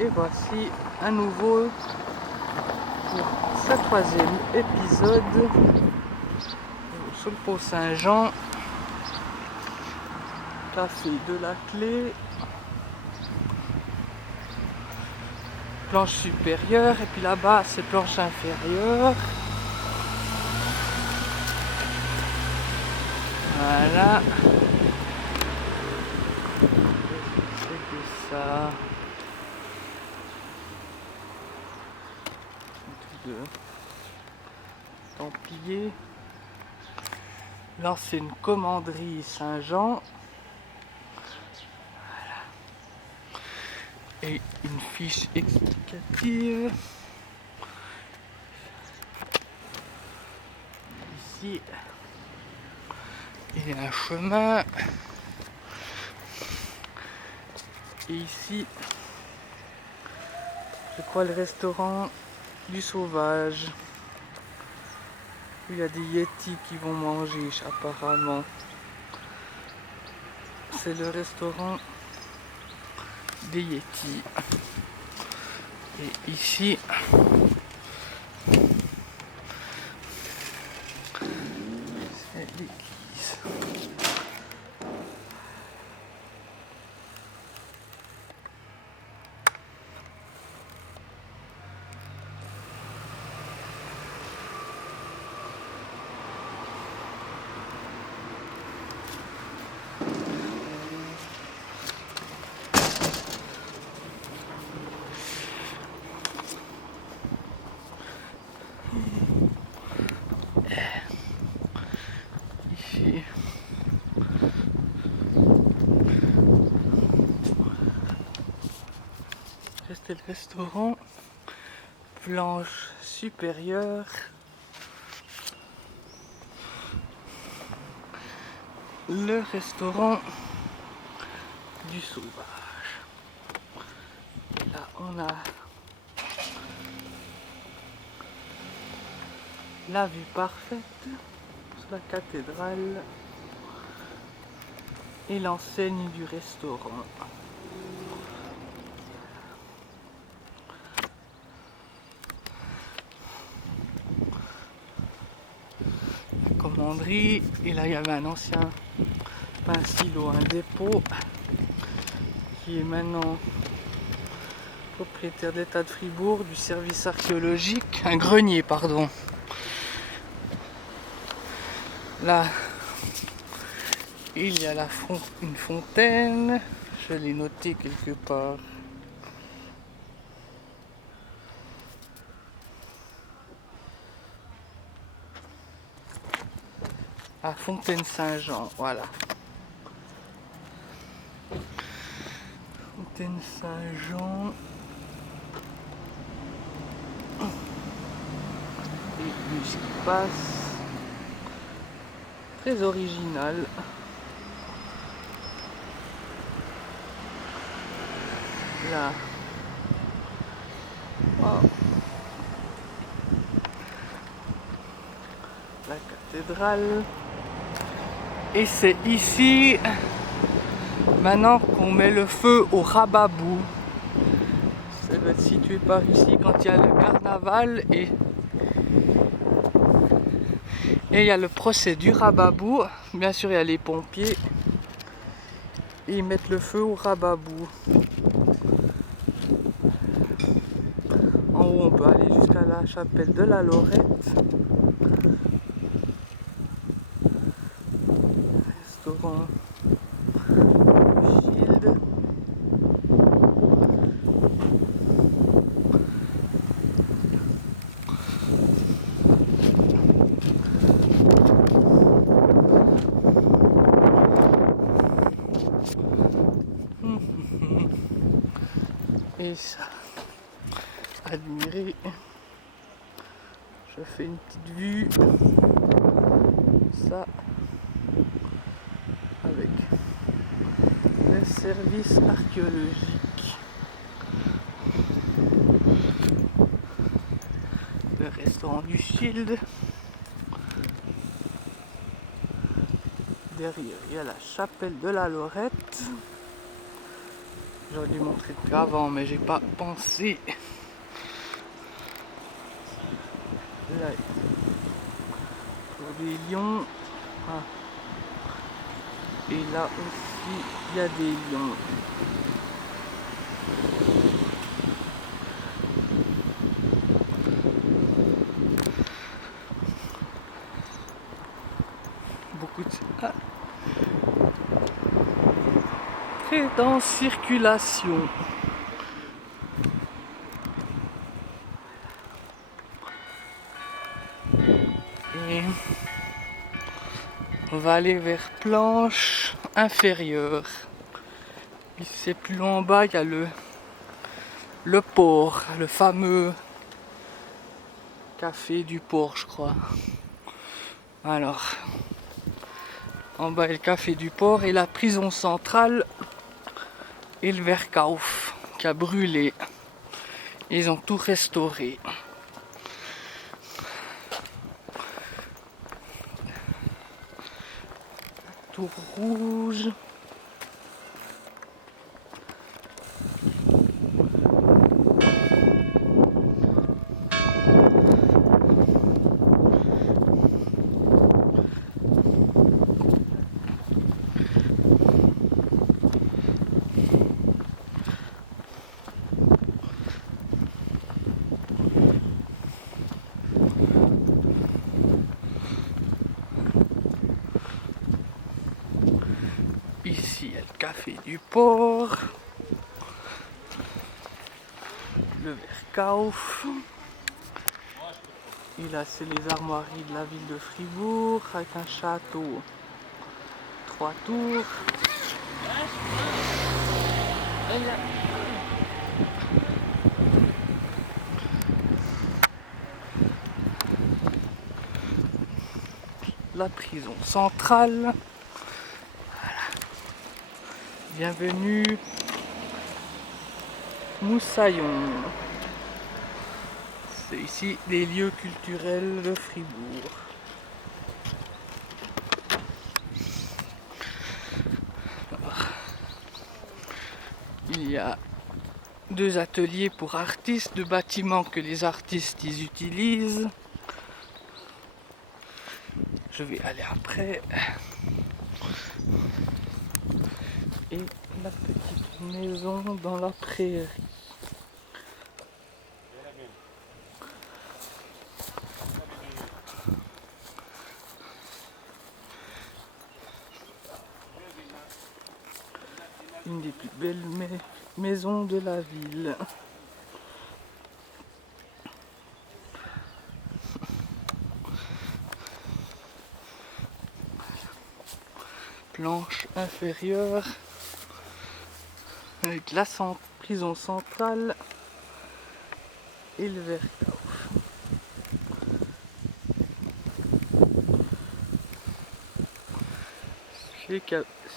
Et voici à nouveau pour ce troisième épisode sur le pont Saint-Jean, café de la Clé, planche supérieure, et puis là-bas c'est planche inférieure. Voilà. C'est que ça. De Templier. L'ancienne commanderie Saint-Jean. Voilà. Et une fiche explicative. Ici, il y a un chemin. Et ici, je crois le restaurant du Sauvage. Il y a des yétis qui vont manger apparemment. C'est le restaurant des yétis. Et ici, c'est l'église. Ici, c'était le restaurant, planche supérieure. Le restaurant du Sauvage. Là, on a la vue parfaite sur la cathédrale et l'enseigne du restaurant. La commanderie, et là il y avait un ancien pain silo, un dépôt qui est maintenant propriétaire d'État de Fribourg, du service archéologique, un grenier pardon. Là, il y a une fontaine, je l'ai noté quelque part. À Fontaine Saint-Jean, voilà. Fontaine Saint-Jean. Et bus qui passe. Très original. Là. Oh. La cathédrale. Et c'est ici maintenant qu'on met le feu au Rababou. Ça doit être situé par ici quand il y a le carnaval et il y a le procès du Rababou. Bien sûr il y a les pompiers et ils mettent le feu au Rababou. En haut on peut aller jusqu'à la chapelle de la Lorette. Restaurant Shield. Et ça, admirer, je fais une petite vue, ça, avec le service archéologique, le restaurant du Shield, derrière il y a la chapelle de la Lorette, J'aurais dû montrer depuis avant, mais j'ai pas pensé. Là, pour des lions. Ah. Et là aussi, il y a des lions. Beaucoup de... Ah. Très dense circulation. Et on va aller vers planche inférieure. Et c'est plus loin en bas, il y a le port, le fameux café du port, je crois. Alors, en bas, il y a le café du port et la prison centrale et le Werkauf qui a brûlé. Ils ont tout restauré. Tour rouge. Ici, il y a le café du port, le Werkauf. Et là, c'est les armoiries de la ville de Fribourg avec un château. 3 tours. La prison centrale. Voilà. Bienvenue Moussaillon. C'est ici les lieux culturels de Fribourg. Alors, il y a 2 ateliers pour artistes, 2 bâtiments que les artistes ils utilisent. Je vais aller après. Et la petite maison dans la prairie. Une des plus belles maisons de la ville. Planche inférieure avec la prison centrale et le Werkauf.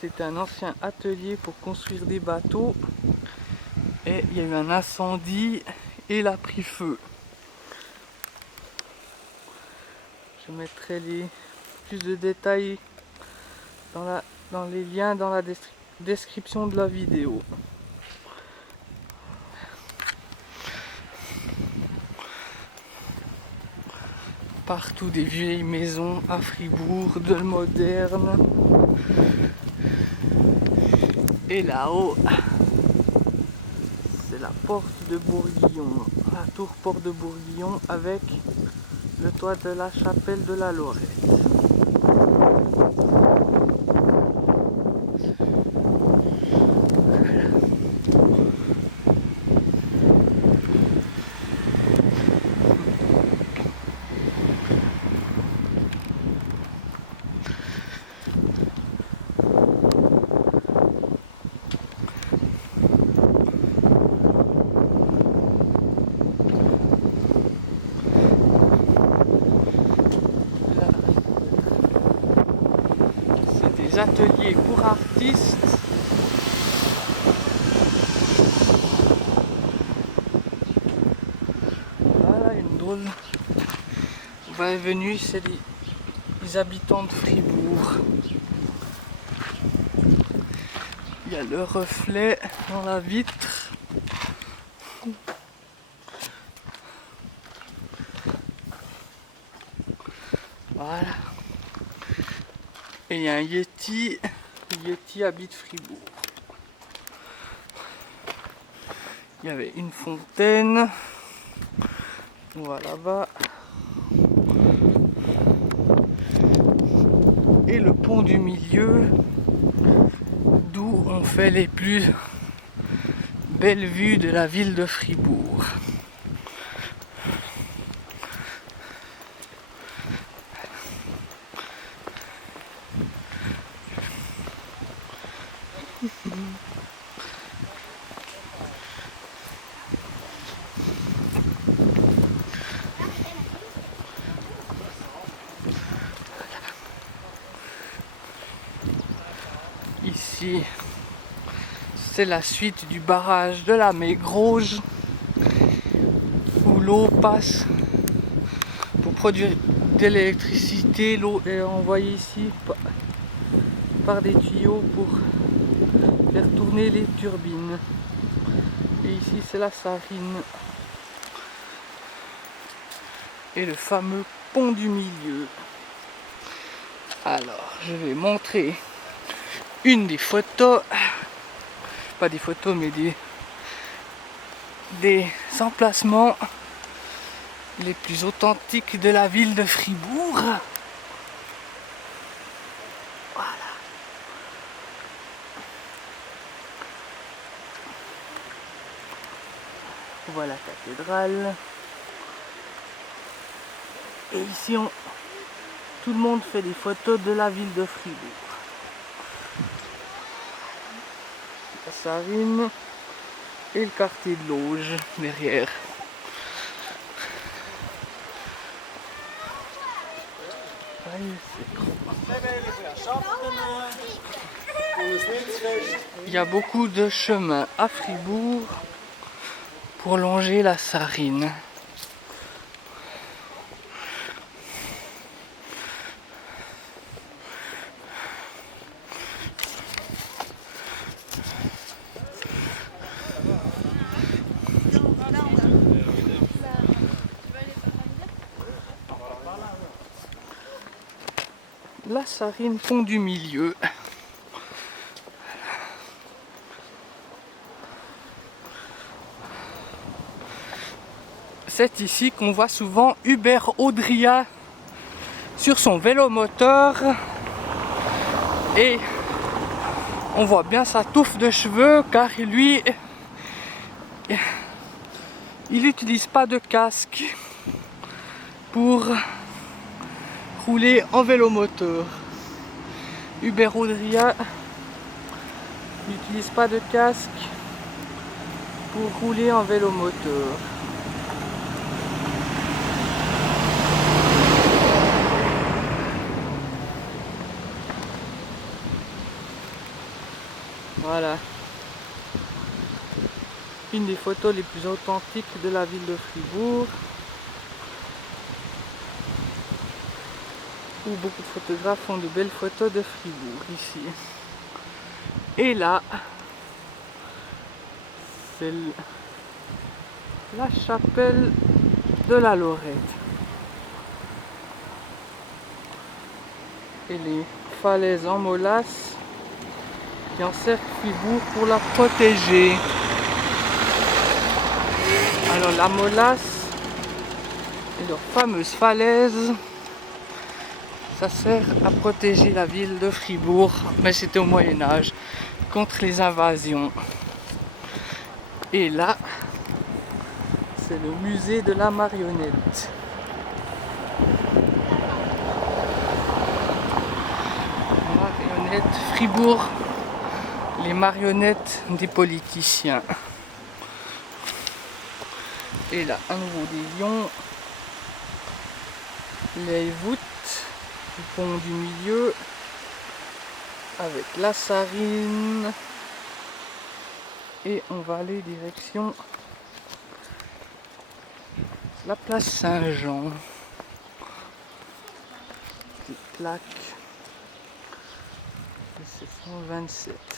C'est un ancien atelier pour construire des bateaux et il y a eu un incendie et il a pris feu. Je mettrai plus de détails dans les liens dans la description de la vidéo. Partout des vieilles maisons à Fribourg, de moderne. Et là-haut, c'est la porte de Bourguillon, la tour porte de Bourguillon avec le toit de la chapelle de la Lorette. Ateliers pour artistes. Voilà une drôle. Bienvenue, c'est les habitants de Fribourg. Il y a le reflet dans la vitre. Voilà. Et il y a un Yeti. Le Yeti habite Fribourg. Il y avait une fontaine. On va là-bas. Et le pont du milieu, d'où on fait les plus belles vues de la ville de Fribourg. Ici, c'est la suite du barrage de la Mégroge où l'eau passe pour produire de l'électricité. L'eau est envoyée ici par des tuyaux pour faire tourner les turbines. Et ici, c'est la Sarine. Et le fameux pont du milieu. Alors, je vais montrer une des photos, pas des photos mais des emplacements les plus authentiques de la ville de Fribourg. Voilà. On voit la cathédrale. Et ici, tout le monde fait des photos de la ville de Fribourg. La Sarine et le quartier de l'Auge derrière. Il y a beaucoup de chemins à Fribourg pour longer la Sarine. La Sarine, pont du milieu. C'est ici qu'on voit souvent Hubert Audria sur son vélo moteur et on voit bien sa touffe de cheveux car lui il n'utilise pas de casque pour rouler en vélo moteur. Hubert Audria n'utilise pas de casque pour rouler en vélo moteur. Voilà. Une des photos les plus authentiques de la ville de Fribourg. Où beaucoup de photographes font de belles photos de Fribourg ici. Et là, c'est la chapelle de la Lorette. Et les falaises en molasse qui encerclent Fribourg pour la protéger. Alors la molasse et leurs fameuses falaises, ça sert à protéger la ville de Fribourg, mais c'était au Moyen-Âge, contre les invasions. Et là, c'est le musée de la marionnette. Marionnettes, Fribourg, les marionnettes des politiciens. Et là, à nouveau des lions, les voûtes, le pont du milieu, avec la Sarine. Et on va aller direction la place Saint-Jean. Plaque. C'est 127.